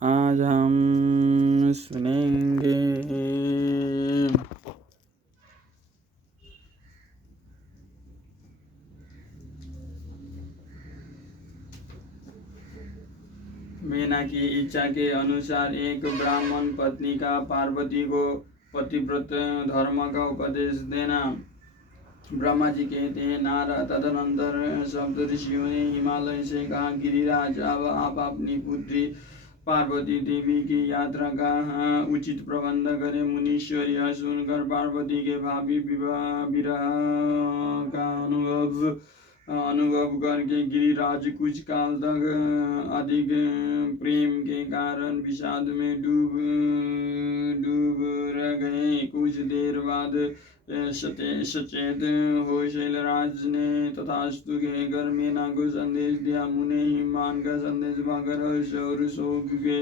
आज हम सुनेंगे मीना की इच्छा के अनुसार एक ब्राह्मण पत्नी का पार्वती को पतिव्रत धर्म का उपदेश देना। ब्रह्मा जी कहते हैं, नारद तदनंतर सप्त ऋषियों ने हिमालय से कहा, गिरिराज अब आप अपनी पुत्री पार्वती देवी की यात्रा का उचित प्रबंध करें। मुनीश्वर यह सुनकर पार्वती के भावी विरह का अनुभव करके गिरिराज कुछ काल तक अधिक प्रेम के कारण विषाद में डूब रह गए। कुछ देर बाद सचेत हो शैलराज ने तथास्तु कहकर मीना को संदेश दिया। मुने ही मान का संदेश पाकर हर्ष और शोक के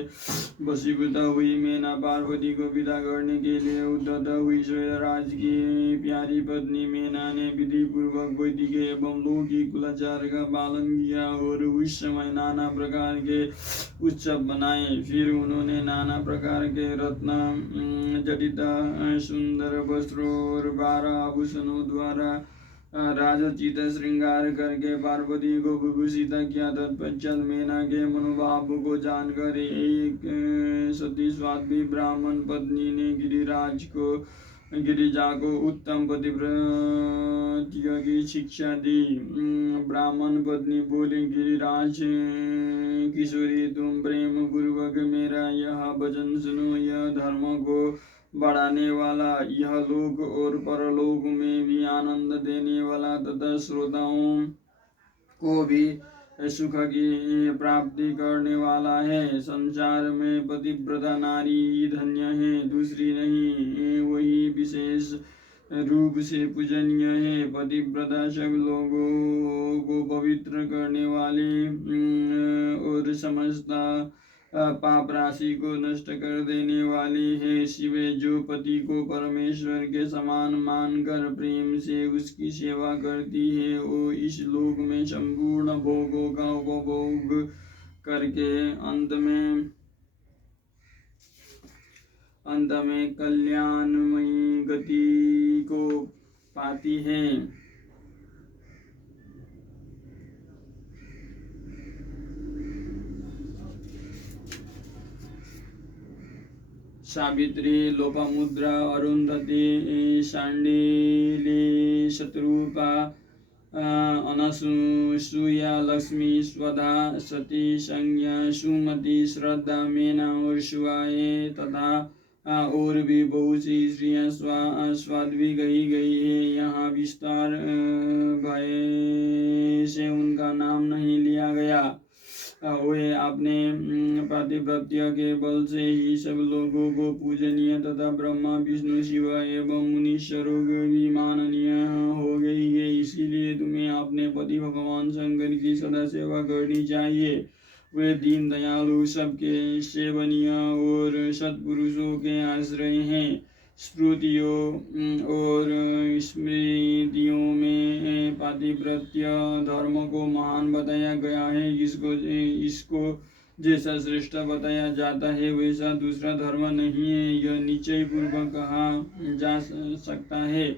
वशीभूत हुई मीना पार्वती को विदा करने के लिए उद्यत हुई। शैलराज की प्यारी पत्नी मीना ने विधि पूर्वक वैदिक एवं लौकिक कुलाचार का पालन किया और उस समय नाना प्रकार के उत्सव बनाए। फिर उन्होंने नाना प्रकार के रत्न जटित सुंदर वस्त्रों और 12 आभूषणों द्वारा राजोचित श्रृंगार करके पार्वती को विभूषित किया। तत्पश्चात मीना के मनोभाव को जानकर एक सती स्वाध्वी ब्राह्मण पत्नी ने गिरिजा को उत्तम पतिव्रत्य की शिक्षा दी। ब्राह्मण पत्नी बोली, गिरिराज किशोरी, तुम प्रेम पूर्वक मेरा यह वचन सुनो। यह धर्म को बढ़ाने वाला, यह लोक और परलोक में भी आनंद देने वाला तथा श्रोताओं को भी सुख की प्राप्ति करने वाला है। संसार में पतिव्रता नारी ही धन्य है, दूसरी नहीं। वही विशेष रूप से पूजनीय है। पतिव्रता सब लोगों को पवित्र करने वाली और समस्त पाप राशि को नष्ट कर देने वाली है। शिवे जो पति को परमेश्वर के समान मानकर प्रेम से उसकी सेवा करती है, वो इस लोक में संपूर्ण भोगों का उपभोग करके अंत में कल्याणमयी गति को पाती है। सावित्री, लोपामुद्रा, अरुंधति, शांडिली, शत्रुपा, अनसूया, लक्ष्मी, स्वधा, सती, संज्ञा, सुमति, श्रद्धा, मीना और सुवाये तथा और भी बहुत सी स्त्रियां स्वाध्वी कही गई है। यहाँ विस्तार भय से उनका नाम नहीं लिया गया। वे अपने पातिव्रत्य के बल से ही सब लोगों को पूजनीय तथा ब्रह्मा, विष्णु, शिव एवं मुनीश्वरों को भी माननीय हो गई है। इसीलिए तुम्हें अपने पति भगवान शंकर की सदा सेवा करनी चाहिए। वे दीन दयालु, सबके सेवनीय और सत्पुरुषों के आश्रय हैं। श्रुतियों और स्मृतियों में पातिव्रत्य धर्म को महान बताया गया है। इसको जैसा श्रेष्ठ बताया जाता है वैसा दूसरा धर्म नहीं है। यह निश्चय पूर्वक कहा जा सकता है।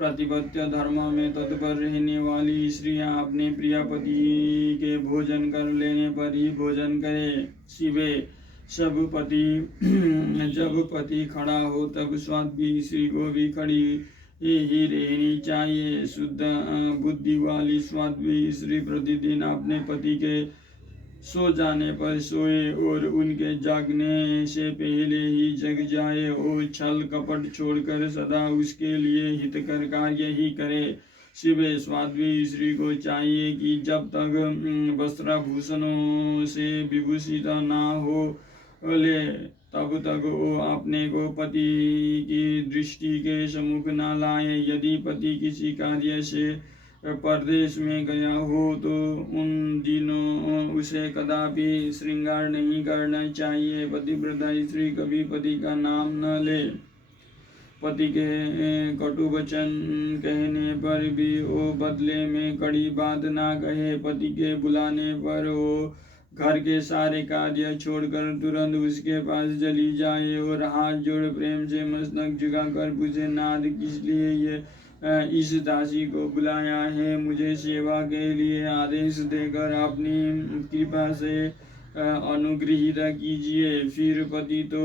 पातिव्रत्य धर्म में तत्पर रहने वाली स्त्रियां अपने प्रिय पति के भोजन कर लेने पर ही भोजन करें। शिवे जब पति खड़ा हो तब स्वाध्वी स्त्री को भी खड़ी ही रहनी चाहिए। शुद्ध बुद्धि वाली स्वाध्वी स्त्री प्रतिदिन अपने पति के सो जाने पर सोए और उनके जागने से पहले ही जग जाए और छल कपट छोड़कर सदा उसके लिए हितकर कार्य ही करे। शिवे स्वाध्वी स्त्री को चाहिए कि जब तक वस्त्राभूषणों से विभूषित ना हो ले तब तक वो अपने को पति की दृष्टि के सम्मुख न लाए। यदि पति किसी कार्य से परदेश में गया हो तो उन दिनों उसे कदापि श्रृंगार नहीं करना चाहिए। पतिव्रता स्त्री कभी पति का नाम न ले। पति के कटु वचन कहने पर भी वो बदले में कड़ी बात ना कहे। पति के बुलाने पर वो घर के सारे कार्य छोड़कर तुरंत उसके पास चली जाए और हाथ जोड़ प्रेम से मस्तक झुकाकर पूछे, नाथ किस लिए ये इस दासी को बुलाया है? मुझे सेवा के लिए आदेश देकर अपनी कृपा से अनुग्रहित कीजिए। फिर पति तो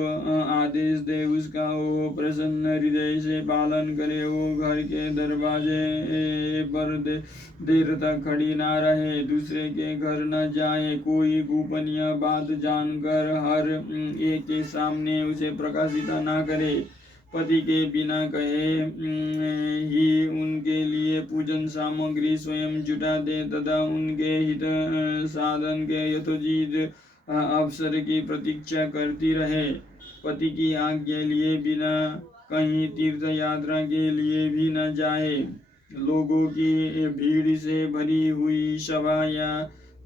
आदेश दे उसका वो प्रसन्न हृदय से पालन करे, वो घर के दरवाजे पर देर तक खड़ी ना रहे, दूसरे के घर न जाए, कोई गोपनीय बात जानकर हर एक के सामने उसे प्रकाशित ना करे, पति के बिना कहे ही उनके लिए पूजन सामग्री स्वयं जुटा दे तथा उनके हित साधन के यथोचित अवसर की प्रतीक्षा करती रहे। पति की आज्ञा लिए बिना कहीं तीर्थ यात्रा के लिए भी न जाए। लोगों की भीड़ से भरी हुई सभा या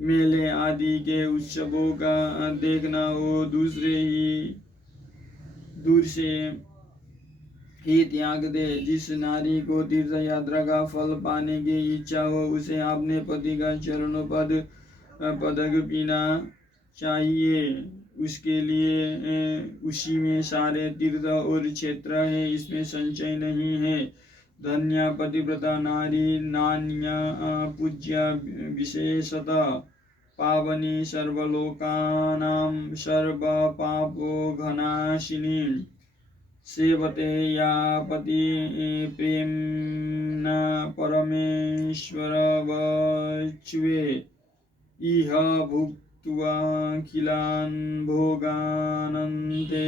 मेले आदि के उत्सवों का देखना वो दूर से ही त्याग दे। जिस नारी को तीर्थ यात्रा का फल पाने की इच्छा हो उसे अपने पति का चरणों पदक पीना चाहिए। उसके लिए उसी में सारे तीर्थ और क्षेत्र है, इसमें संशय नहीं है। धन्य पतिव्रता नारी नान्या पूज्य विशेषतः पावनी सर्वलोकानां सर्व पापो घनाशिनी सेवते या पति प्रेम्णा परमेश्वर वच्वे इह भुक्त्वा खिलान् भोगानन्ते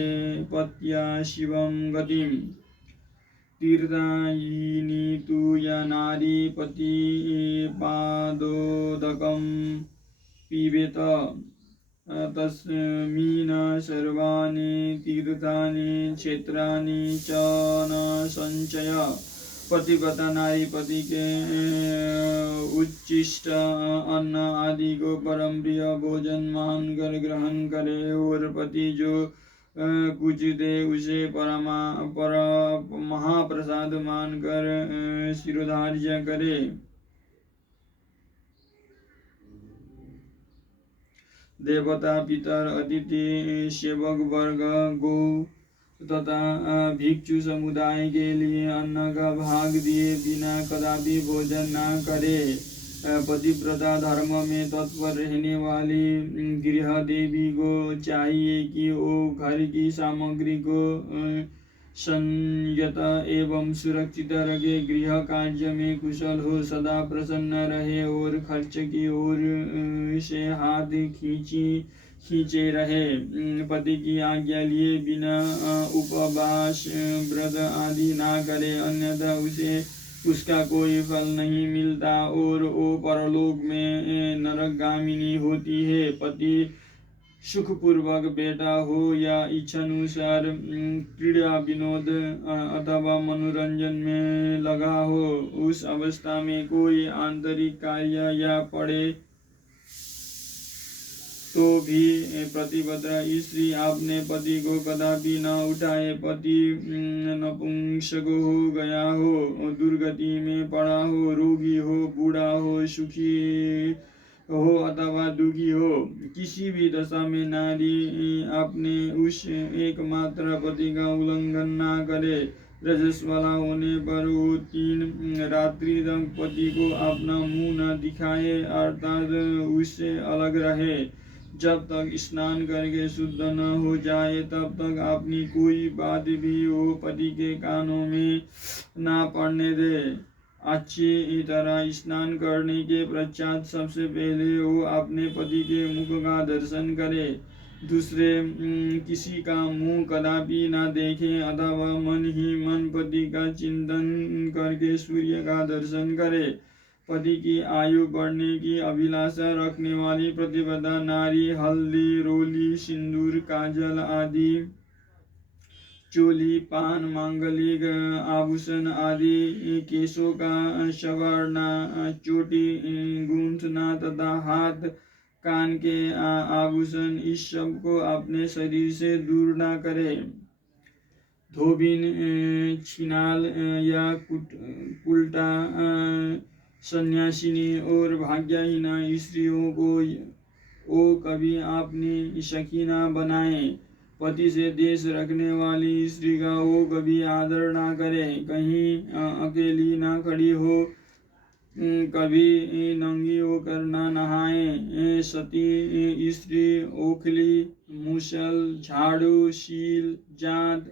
पत्या शिवं गतिम्। तीर्थायिनी तु या नारी पति पादोदकं पिबेत तस्मिन् सर्वाणि तीर्थानि क्षेत्राणि च न संशय। पतिव्रता नारी पति के उच्चिष्ट अन्न आदि को परम प्रिय भोजन मानकर ग्रहण करे और पति जो कुछ दे उसे महाप्रसाद मानकर शिरोधार्य करे। देवता पितर अतिथि सेवक वर्ग गौ तथा भिक्षु समुदाय के लिए अन्न का भाग दिए बिना कदापि भोजन न करे। पतिव्रता धर्म में तत्पर रहने वाली गृह देवी को चाहिए कि वो घर की सामग्री को संयत एवं सुरक्षित रखे, गृह कार्य में कुशल हो, सदा प्रसन्न रहे और खर्च की ओर से हाथ खींचे रहे। पति की आज्ञा लिए बिना उपवास व्रत आदि ना करे, अन्यथा उसे उसका कोई फल नहीं मिलता और वो परलोक में नरकगामिनी होती है। पति सुखपूर्वक बैठा हो या इच्छानुसार क्रीड़ा विनोद अथवा मनोरंजन में लगा हो, उस अवस्था में कोई आंतरिक कार्य या पड़े तो भी पतिव्रता स्त्री अपने पति को कदापि न उठाए। पति नपुंसक हो गया हो, दुर्गति में पड़ा हो, रोगी हो, बूढ़ा हो, सुखी हो अथवा दुखी हो, किसी भी दशा में नारी अपने उस एकमात्र पति का उल्लंघन न करे। रजस वाला होने पर वो 3 रात्रि तक पति को अपना मुंह न दिखाए, अर्थात उससे अलग रहे। जब तक स्नान करके शुद्ध न हो जाए तब तक अपनी कोई बात भी वो पति के कानों में ना पड़ने दे। अच्छी तरह स्नान करने के पश्चात सबसे पहले वो अपने पति के मुख का दर्शन करे, दूसरे किसी का मुंह कदापि ना देखे अथवा मन ही मन पति का चिंतन करके सूर्य का दर्शन करे। पति की आयु बढ़ने की अभिलाषा रखने वाली पतिव्रता नारी हल्दी, रोली, सिंदूर, काजल आदि, चोली, पान, मांगलिक आभूषण आदि, केशों का संवारना, चोटी गूंथना तथा हाथ कान के आभूषण, इस सब को अपने शरीर से दूर न करे। धोबिन, छिनाल या उल्टा सन्यासिनी और भाग्यहीना स्त्रियों को ओ कभी आपने शकीना बनाए। पति से देश रखने वाली स्त्री का वो कभी आदर ना करे, कहीं अकेली ना खड़ी हो, कभी नंगी होकर ना नहाए। सती स्त्री ओखली, मूसल, झाड़ू, शील, जात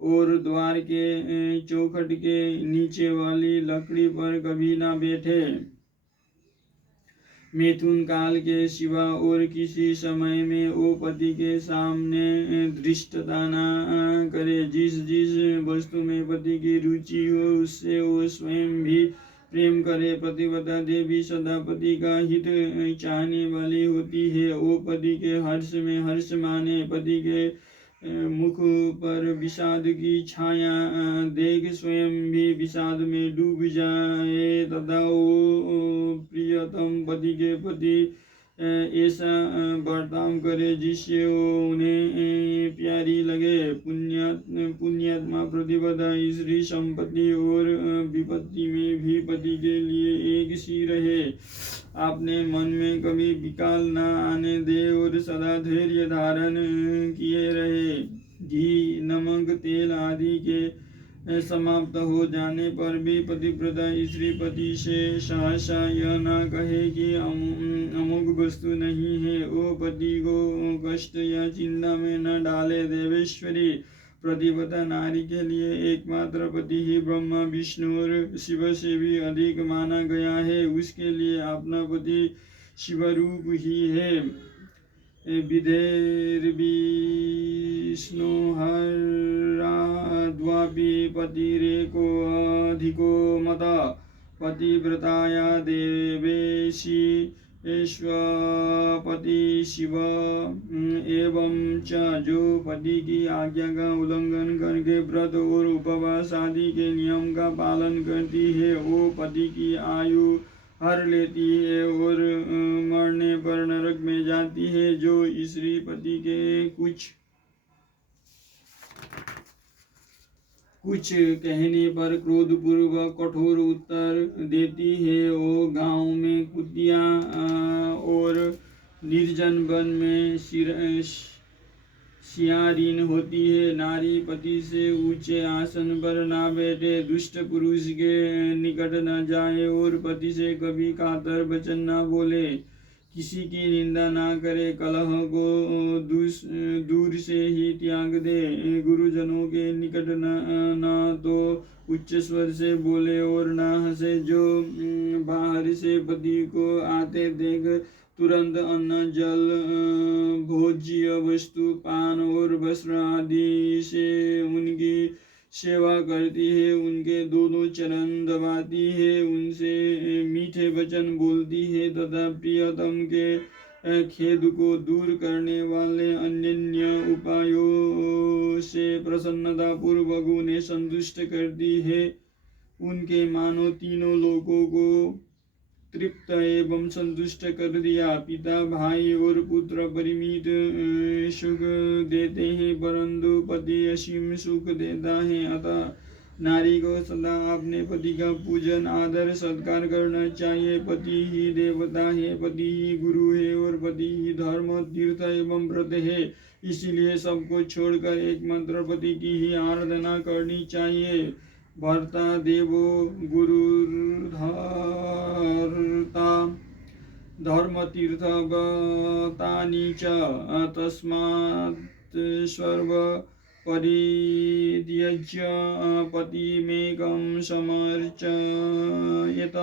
और द्वार के चौखट के नीचे वाली लकड़ी पर कभी ना बैठे। मिथुन काल के सिवा और किसी समय में वो पति के सामने धृष्टता न करे। जिस जिस वस्तु में पति की रुचि हो उससे वो स्वयं भी प्रेम करे। पतिव्रता देवी सदा पति का हित चाहने वाली होती है। वो पति के हर्ष में हर्ष माने, पति के मुख पर विषाद की छाया देख स्वयं भी विषाद में डूब जाए तथा वो प्रियतम पति के प्रति ऐसा बर्ताव करे जिससे वो उन्हें प्यारी लगे। पुण्यात्मा प्रतिपदा स्त्री संपत्ति और विपत्ति में भी पति के लिए एक सी रहे। आपने मन में कभी विकाल न आने दे और सदा धैर्य धारण किए रहे। घी, नमक, तेल आदि के समाप्त हो जाने पर भी पतिव्रता स्त्री पति से सहसा यह न कहे कि अमुक वस्तु नहीं है। वो पति को कष्ट या चिंता में न डाले। देवेश्वरी प्रतिपदा नारी के लिए एकमात्र पति ही ब्रह्मा, विष्णु और शिव से भी अधिक माना गया है। उसके लिए अपना पति शिवरूप ही है। विधेर्विष्णु हराद्वापि पतिरेको अधिको मता पतिव्रताया देवेशी पति शिव। एवं च जो पति की आज्ञा का उल्लंघन करके व्रत और उपवास आदि के नियम का पालन करती है वो पति की आयु हर लेती है और मरने पर नरक में जाती है। जो स्त्री पति के कुछ कहने पर क्रोधपूर्वक कठोर उत्तर देती है वो गांव में कुतिया और निर्जन वन में सियारीन होती है। नारी पति से ऊंचे आसन पर ना बैठे, दुष्ट पुरुष के निकट न जाए और पति से कभी कातर वचन न बोले, किसी की निंदा ना करे, कलह को दूर से ही त्याग दे। गुरुजनों के निकट न तो उच्च स्वर से बोले और न हंसे। जो बाहर से पति को आते देख तुरंत अन्न, जल, भोज्य वस्तु, पान और वस्त्र आदि से उनकी सेवा करती है, उनके दोनों चरण दबाती है, उनसे मीठे वचन बोलती है तथा प्रियतम के खेद को दूर करने वाले अन्य उपायों से प्रसन्नता पूर्वक उन्हें संतुष्ट करती है। उनके मानो तीनों लोगों को तृप्त एवं संतुष्ट कर दिया। पिता, भाई और पुत्र परिमित सुख देते हैं परंतु पति असीम सुख देता है। अतः नारी को सदा अपने पति का पूजन, आदर, सत्कार करना चाहिए। पति ही देवता है, पति ही गुरु है और पति ही धर्म, तीर्थ एवं व्रत है। इसीलिए सबको छोड़कर एकमात्र पति की ही आराधना करनी चाहिए। भर्ता देवो गुरुर्धर्ता धर्मतीर्थव्रतानि च तस्मात् सर्व परित्यज्य पतिमेकं समर्चयेत।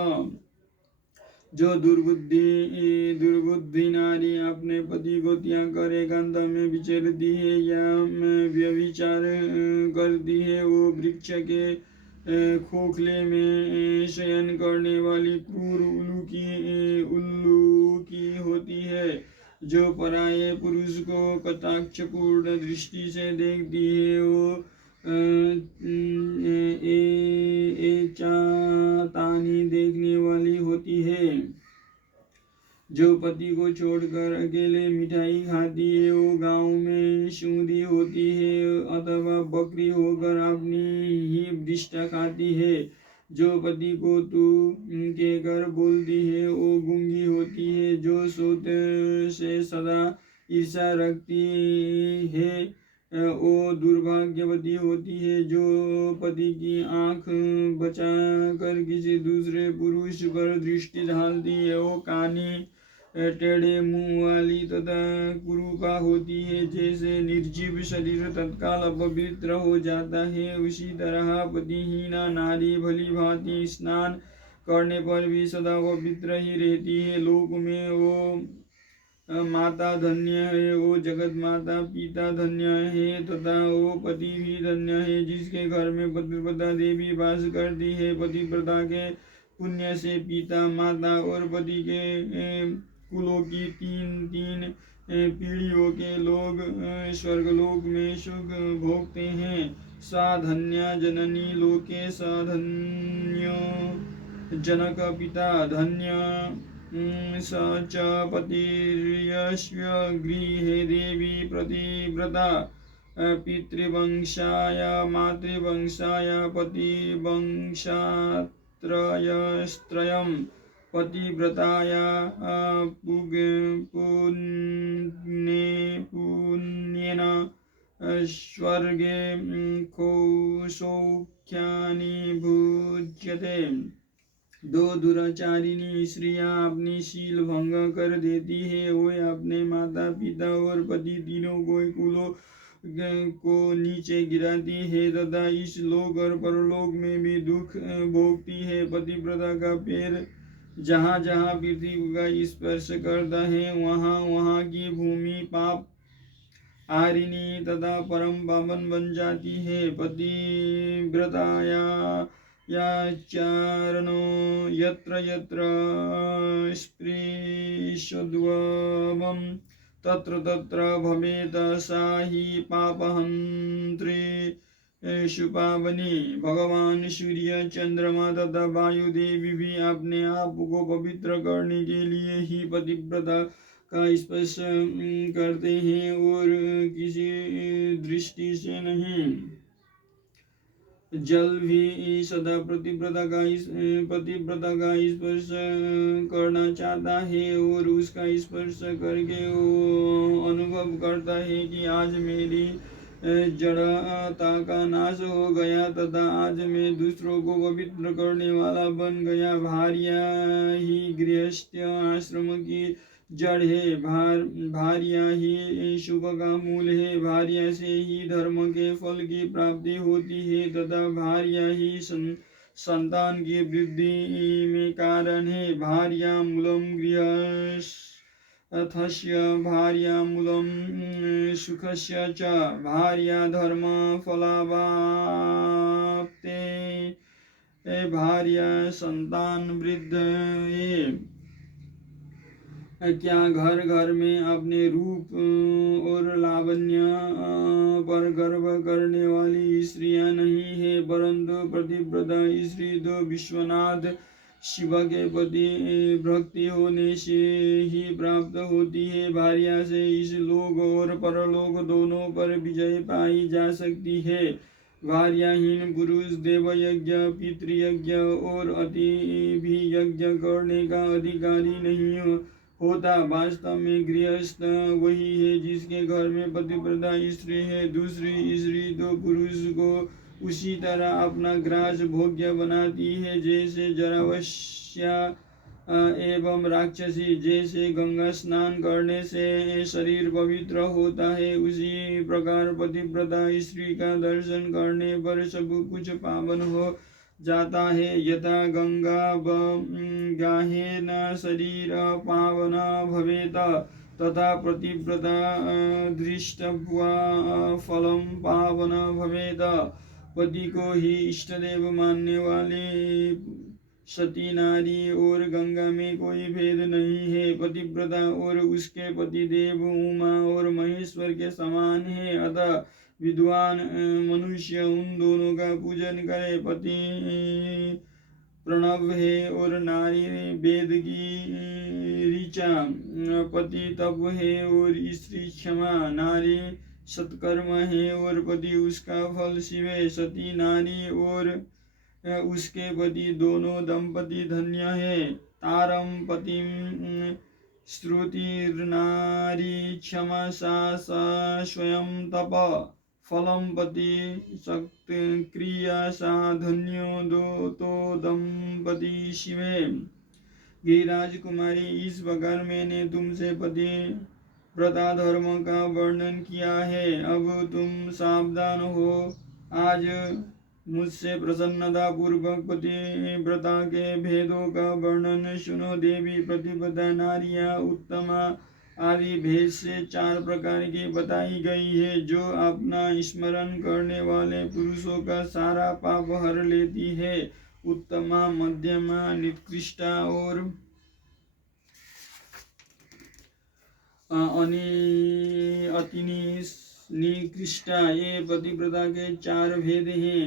जो दुर्बुद्धि नारी अपने पति को त्याग कर एकांत में विचरती है या व्यभिचार करती है वो वृक्ष के खोखले में शयन करने वाली क्रूर उल्लू की होती है। जो पराये पुरुष को कटाक्षपूर्ण दृष्टि से देखती है वो तानी देखने वाली होती है। जो पति को छोड़कर अकेले मिठाई खाती है वो गांव में सूंधी होती है अथवा बकरी होकर अपनी ही विष्ठा खाती है। जो पति को तू कहकर बोलती है वो गूंगी होती है। जो सोत से सदा ईर्ष्या रखती है वो दुर्भाग्यवती होती है। जो पति की आंख बचा कर किसी दूसरे पुरुष पर दृष्टि डालती है वो कानी टेढ़े मुंह वाली तथा कुरूपा होती है। जैसे निर्जीव शरीर तत्काल अपवित्र हो जाता है उसी तरह पतिहीना नारी भली भांति स्नान करने पर भी सदा पवित्र ही रहती है। लोक में वो माता धन्य है, वो जगत माता पिता धन्य है तथा वो पति भी धन्य है जिसके घर में पतिव्रता देवी वास करती है। पतिव्रता के पुण्य से पिता माता और पति के कुलों की तीन तीन पीढ़ियों के लोग स्वर्गलोक में सुख भोगते हैं। सा धन्या जननी लोके सा धन्यो जनक पिता धन्य स च पतिर्यस्य गृहे देवी प्रतिव्रता पितृवंशाय मातृवंशाय पतिवंशात्रयस्त्रयम् पतिव्रताया पुण्येन स्वर्गे सौख्यानि भुज्यते। दो दुराचारिणी स्त्रियां अपनी शील भंग कर देती है वो अपने माता पिता और पति तीनों कुलों को नीचे गिराती है तथा इस लोक और परलोक में भी दुख भोगती है। पतिव्रता का पैर जहाँ जहाँ पृथ्वी का स्पर्श करता है वहाँ वहाँ की भूमि पाप आरिणी तथा परम पावन बन जाती है। पतिव्रताया चारणो यत्र यत्र स्पृशोद्भवं तत्र तत्र भवेत् सा हि पापहन्त्री शुपावनी। भगवान सूर्य चंद्रमा तथा वायु देवी भी अपने आप को पवित्र करने के लिए ही पतिव्रता का स्पर्श करते हैं और किसी दृष्टि से नहीं। जल भी सदा पतिव्रता का स्पर्श करना चाहता है और उसका स्पर्श करके वो अनुभव करता है कि आज मेरी जड़ता का नाश हो गया तथा आज मैं दूसरों को पवित्र करने वाला बन गया। भार्या ही गृहस्थ आश्रम की जड़ है, भार्या ही शुभ का मूल है, भार्या से ही धर्म के फल की प्राप्ति होती है तथा भार्या ही संतान की वृद्धि में कारण है। भार्या मूलम गृहस्थस्य भार्यामूलं सुखस्य च भार्या धर्म फलावाप्ते भार्या संतान वृद्धये। क्या घर घर में अपने रूप और लावण्य पर गर्व करने वाली स्त्रियां नहीं है, परंतु पतिव्रता स्त्री तो विश्वनाथ शिव के प्रति भक्ति होने से ही प्राप्त होती है। भार्या से इस लोक और परलोक दोनों पर विजय पाई जा सकती है। भार्याहीन पुरुष देवयज्ञ पितृयज्ञ और अतिथि यज्ञ करने का अधिकारी नहीं होता। वास्तव में गृहस्थ वही है जिसके घर में पतिव्रता स्त्री है। दूसरी स्त्री तो पुरुष को उसी तरह अपना ग्रास भोग्य बनाती है जैसे जरावस्या एवं राक्षसी। जैसे गंगा स्नान करने से शरीर पवित्र होता है उसी प्रकार पतिव्रता स्त्री का दर्शन करने पर सब कुछ पावन हो जाता है। यथा गंगा गाहेन शरीर पावन भवेत तथा पतिव्रता दृष्टवा फलम पावन भवेत। पति को ही इष्टदेव मानने वाले सती नारी और गंगा में कोई भेद नहीं है। पतिव्रता और उसके पतिदेव उमा और महेश्वर के समान है। अतः विद्वान मनुष्य उन दोनों का पूजन करे। पति प्रणव है और नारी वेद की ऋचा। पति तप है और स्त्री क्षमा। नारी सत्कर्म है और पति उसका फल शिव है। सती नारी और उसके पति दोनों दंपति धन्य है। तारम पतिम श्रुतिर्नारी क्षमा सा स्वयं तप फलम पति शक्ति क्रिया सा धन्यो दो तो दंपति शिवे। गिरिराज कुमारी, इस प्रकार मैंने तुमसे पति व्रता धर्म का वर्णन किया है। अब तुम सावधान हो। आज मुझसे प्रसन्नता पूर्वक पतिव्रता के भेदों का वर्णन सुनो। देवी प्रतिपदा नारियां उत्तमा आदि भेद से 4 प्रकार की बताई गई है, जो अपना स्मरण करने वाले पुरुषों का सारा पाप हर लेती है। उत्तमा, मध्यमा, निकृष्टा और अति निकृष्टा, ये पतिव्रता के 4 भेद हैं।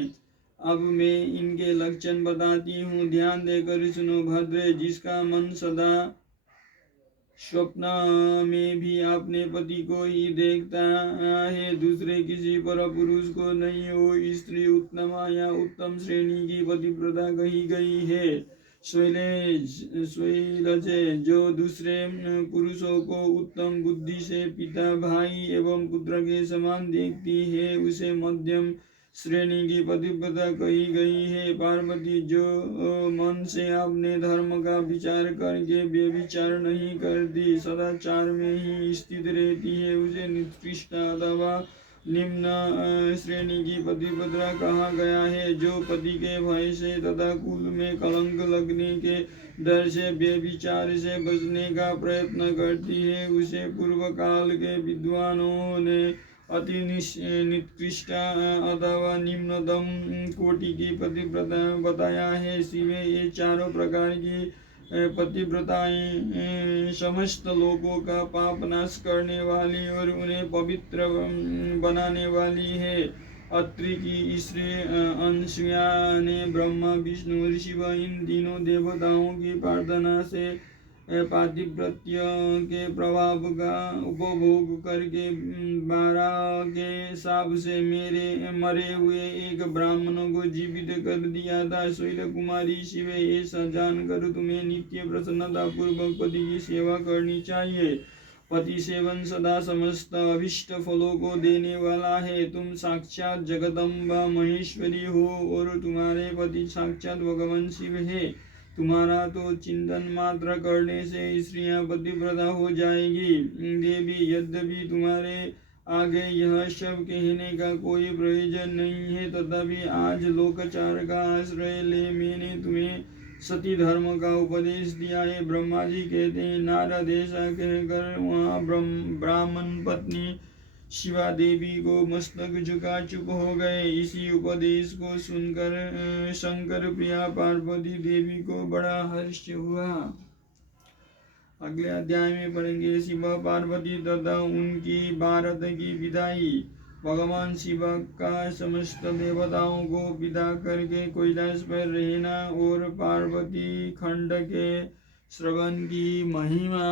अब मैं इनके लक्षण बताती हूँ, ध्यान देकर सुनो भद्रे। जिसका मन सदा स्वप्न में भी अपने पति को ही देखता है, दूसरे किसी पर पुरुष को नहीं, हो स्त्री उत्तमा या उत्तम श्रेणी की पतिव्रता कही गई है। शैलज, जो दूसरे पुरुषों को उत्तम बुद्धि से पिता, भाई एवं पुत्र के समान देखती है, उसे मध्यम श्रेणी की पतिव्रता कही गई है। पार्वती, जो मन से अपने धर्म का विचार करके व्यभिचार नहीं करती, सदाचार में ही स्थित रहती है, उसे निकृष्ट अथवा निम्न श्रेणी की पतिव्रता कहा गया है। जो पति के भय से तथा कुल में कलंक लगने के डर से व्यभिचार से बचने का प्रयत्न करती है, उसे पूर्व काल के विद्वानों ने अति निकृष्ट अथवा निम्नतम कोटि की पतिव्रता बताया है। शिवे, ये 4 प्रकार की पतिव्रताएं समस्त लोगों का पाप नाश करने वाली और उन्हें पवित्र बनाने वाली है। अत्रि की स्त्री अनसुया ने ब्रह्मा, विष्णु और शिव इन तीनों देवताओं की प्रार्थना से पातिव्रत्य के प्रभाव का उपभोग करके 12 के शाप से मेरे मरे हुए एक ब्राह्मण को जीवित कर दिया था। शैल कुमारी, शिवे, ऐसा जानकर तुम्हें नित्य प्रसन्नता पूर्वक पति की सेवा करनी चाहिए। पति सेवन सदा समस्त अभिष्ट फलों को देने वाला है। तुम साक्षात जगदम्बा महेश्वरी हो और तुम्हारे पति साक्षात भगवान शिव है। तुम्हारा तो चिंतन मात्र करने से स्त्रियां पतिव्रता हो जाएगी। देवी, यद्यपि तुम्हारे आगे यह सब कहने का कोई प्रयोजन नहीं है, तथापि आज लोकाचार का आश्रय ले मैंने तुम्हें सती धर्म का उपदेश दिया है। ब्रह्मा जी कहते हैं, नारद ऐसा कहकर वहाँ ब्राह्मण पत्नी शिवा देवी को मस्तक झुका चुप हो गए। इसी उपदेश को सुनकर शंकर प्रिया पार्वती देवी को बड़ा हर्ष हुआ। अगले अध्याय में पढ़ेंगे शिव पार्वती तथा उनकी भारत की विदाई। भगवान शिव का समस्त देवताओं को विदा करके कैलाश पर रहना और पार्वती खंड के श्रवण की महिमा।